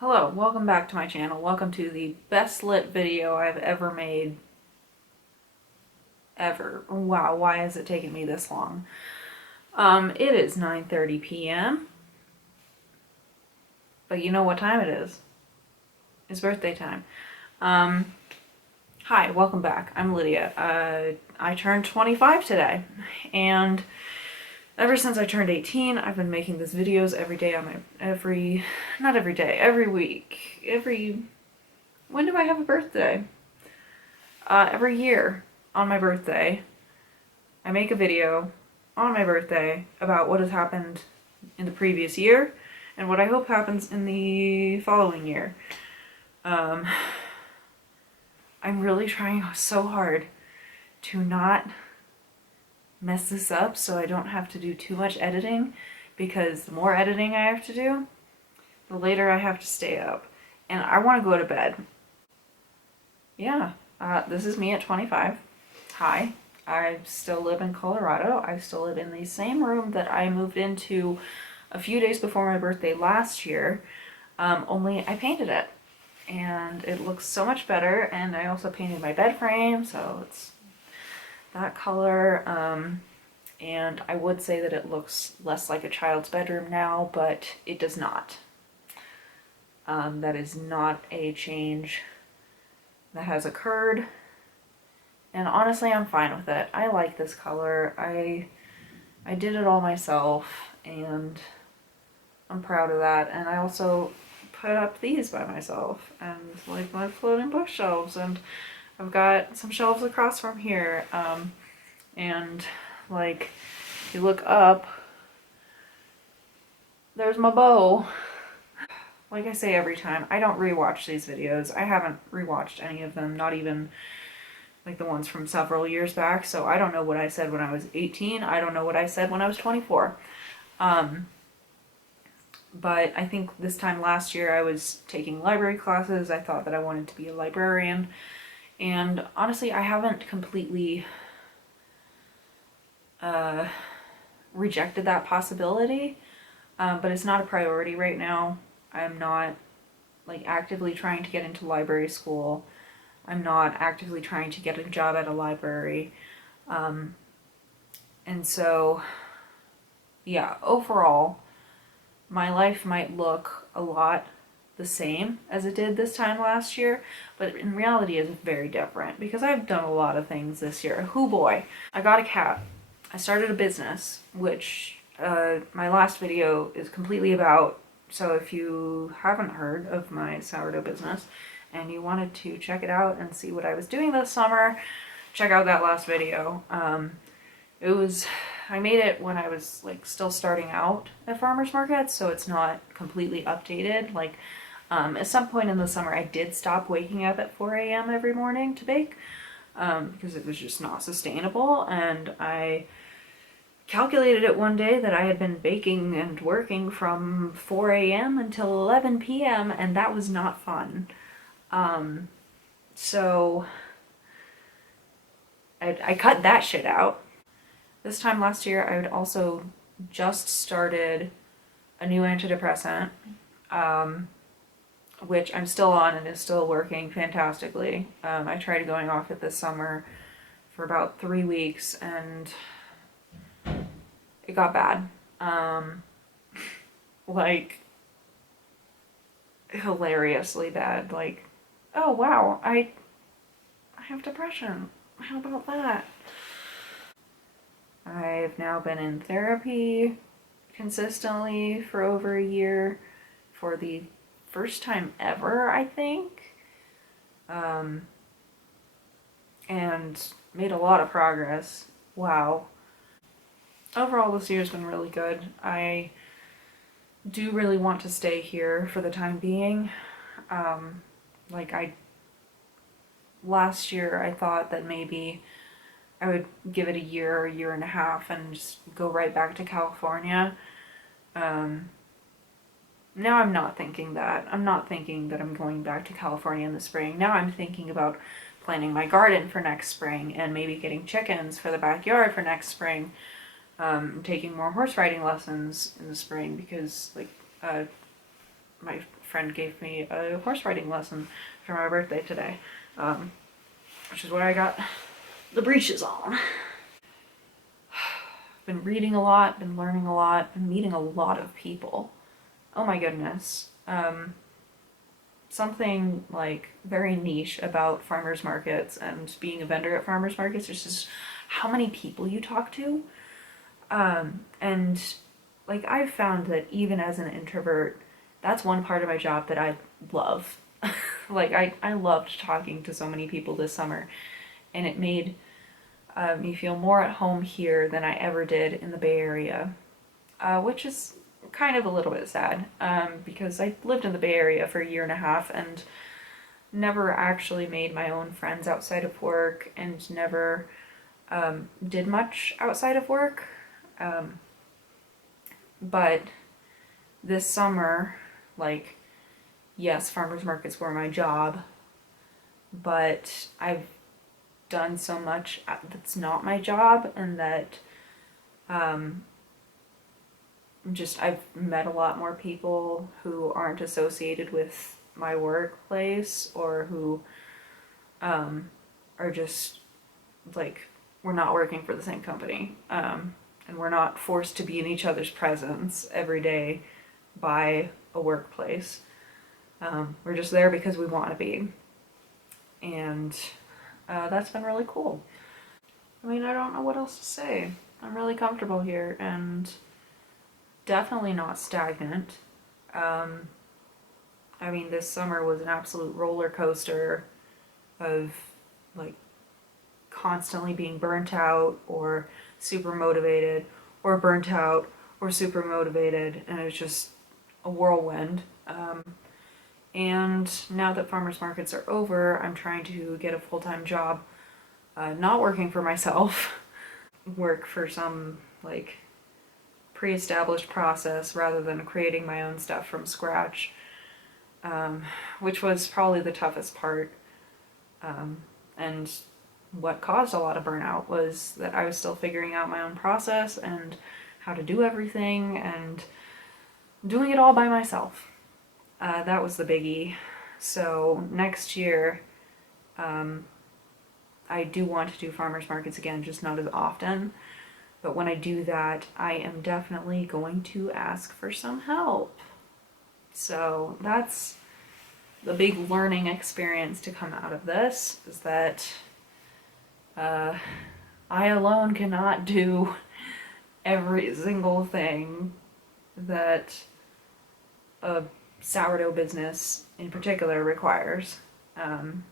Hello, welcome back to my channel. Welcome to the best lit video I've ever made. Ever. Wow, why has it taken me this long? It is 9:30 p.m. But you know what time it is. It's birthday time. Hi, welcome back. I'm Lydia. I turned 25 today. And ever since I turned 18, I've been making these videos every day on not every day, every week. When do I have a birthday? Every year on my birthday, I make a video on my birthday about what has happened in the previous year and what I hope happens in the following year. I'm really trying so hard to not mess this up so I don't have to do too much editing, because the more editing I have to do, the later I have to stay up. And I want to go to bed. Yeah, this is me at 25. Hi. I still live in Colorado. I still live in the same room that I moved into a few days before my birthday last year, only I painted it. And it looks so much better, and I also painted my bed frame, so it's that color. And I would say that it looks less like a child's bedroom now, but it does not. That is not a change that has occurred. And honestly, I'm fine with it. I like this color. I did it all myself, and I'm proud of that. And I also put up these by myself, and like my floating bookshelves, and I've got some shelves across from here. And like, if you look up, there's my bow. Like I say every time, I don't rewatch these videos. I haven't rewatched any of them, not even like the ones from several years back, so I don't know what I said when I was 18. I don't know what I said when I was 24. But I think this time last year I was taking library classes. I thought that I wanted to be a librarian. And honestly, I haven't completely rejected that possibility, but it's not a priority right now. I'm not like actively trying to get into library school. I'm not actively trying to get a job at a library. And so, yeah, overall, my life might look a lot the same as it did this time last year, but in reality it's very different because I've done a lot of things this year. Hoo boy. I got a cat. I started a business, which my last video is completely about. So if you haven't heard of my sourdough business and you wanted to check it out and see what I was doing this summer, check out that last video. I made it when I was like still starting out at farmers markets, so it's not completely updated. Like at some point in the summer I did stop waking up at 4 a.m. every morning to bake, because it was just not sustainable, and I calculated it one day that I had been baking and working from 4 a.m. until 11 p.m. and that was not fun. So I cut that shit out. This time last year, I had also just started a new antidepressant, which I'm still on and is still working fantastically. I tried going off it this summer for about 3 weeks, and it got bad. Like, hilariously bad. Like, oh wow, I have depression. How about that? I've now been in therapy consistently for over a year for the first time ever, I think. And made a lot of progress. Wow. Overall, this year's been really good. I do really want to stay here for the time being. Last year I thought that maybe I would give it a year and a half, and just go right back to California. Now I'm not thinking that. I'm not thinking that I'm going back to California in the spring. Now I'm thinking about planting my garden for next spring and maybe getting chickens for the backyard for next spring. Taking more horse riding lessons in the spring because, like, my friend gave me a horse riding lesson for my birthday today, which is what I got the breeches on. Been reading a lot, been learning a lot, been meeting a lot of people. Oh my goodness. Something like very niche about farmers markets and being a vendor at farmers markets is just how many people you talk to. And like I've found that even as an introvert, that's one part of my job that I love. Like I loved talking to so many people this summer, and it made me feel more at home here than I ever did in the Bay Area, which is kind of a little bit sad, because I lived in the Bay Area for a year and a half and never actually made my own friends outside of work and never did much outside of work. But this summer, like, yes, farmers markets were my job, but I've done so much that's not my job, and that I've met a lot more people who aren't associated with my workplace, or who are just like, we're not working for the same company, and we're not forced to be in each other's presence every day by a workplace. We're just there because we want to be, and that's been really cool. I mean, I don't know what else to say. I'm really comfortable here and definitely not stagnant. I mean, this summer was an absolute roller coaster of like constantly being burnt out or super motivated, or burnt out or super motivated, and it was just a whirlwind. And now that farmers markets are over, I'm trying to get a full-time job, not working for myself, work for some like pre-established process rather than creating my own stuff from scratch, which was probably the toughest part. And what caused a lot of burnout was that I was still figuring out my own process and how to do everything and doing it all by myself. That was the biggie. So next year, I do want to do farmers markets again, just not as often. But when I do that, I am definitely going to ask for some help. So that's the big learning experience to come out of this, is that I alone cannot do every single thing that a sourdough business in particular requires. And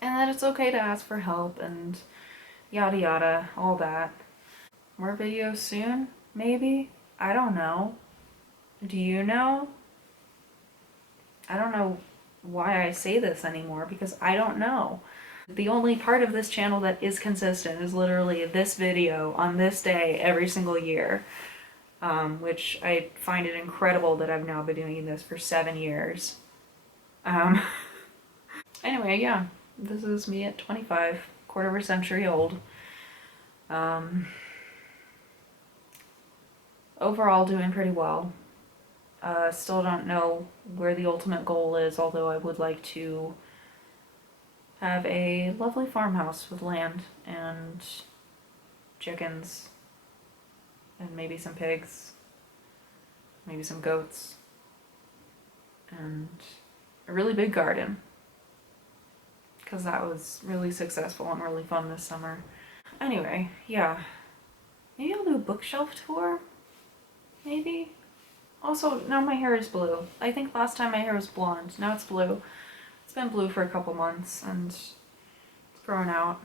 that it's okay to ask for help and yada yada, all that. More videos soon, maybe? I don't know. Do you know? I don't know why I say this anymore, because I don't know. The only part of this channel that is consistent is literally this video on this day every single year, which I find it incredible that I've now been doing this for 7 years. Anyway, yeah, this is me at 25, quarter of a century old. Overall doing pretty well. Still don't know where the ultimate goal is, although I would like to have a lovely farmhouse with land and chickens and maybe some pigs, maybe some goats, and a really big garden, because that was really successful and really fun this summer. Anyway, yeah, maybe I'll do a bookshelf tour, maybe? Also, now my hair is blue. I think last time my hair was blonde, now it's blue. It's been blue for a couple months and it's grown out.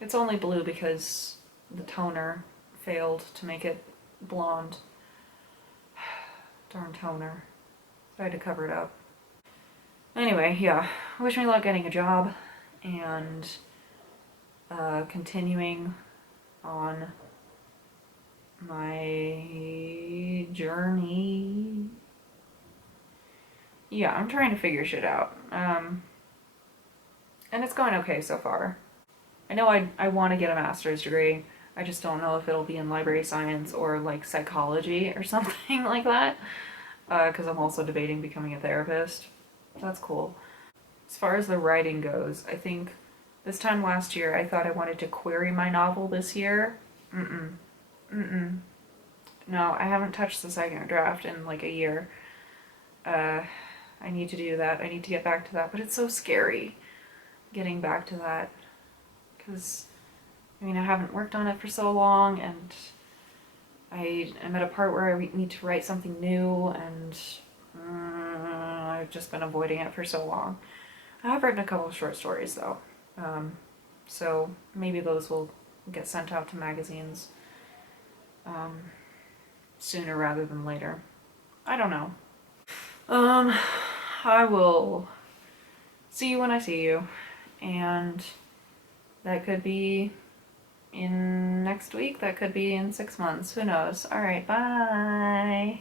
It's only blue because the toner failed to make it blonde. Darn toner. So I had to cover it up. Anyway, yeah, wish me luck getting a job and continuing on my journey. Yeah, I'm trying to figure shit out. And it's going okay so far. I know I want to get a master's degree. I just don't know if it'll be in library science or like psychology or something like that. because I'm also debating becoming a therapist. That's cool. As far as the writing goes, I think this time last year I thought I wanted to query my novel this year. Mm-mm. Mm-mm. No, I haven't touched the second draft in like a year. Uh, I need to do that. I need to get back to that, but it's so scary getting back to that because I mean I haven't worked on it for so long, and I am at a part where I need to write something new, and I've just been avoiding it for so long. I have written a couple of short stories though, so maybe those will get sent out to magazines um, sooner rather than later. I don't know. Um, I will see you when I see you, and that could be in next week, that could be in 6 months, who knows. All right, bye.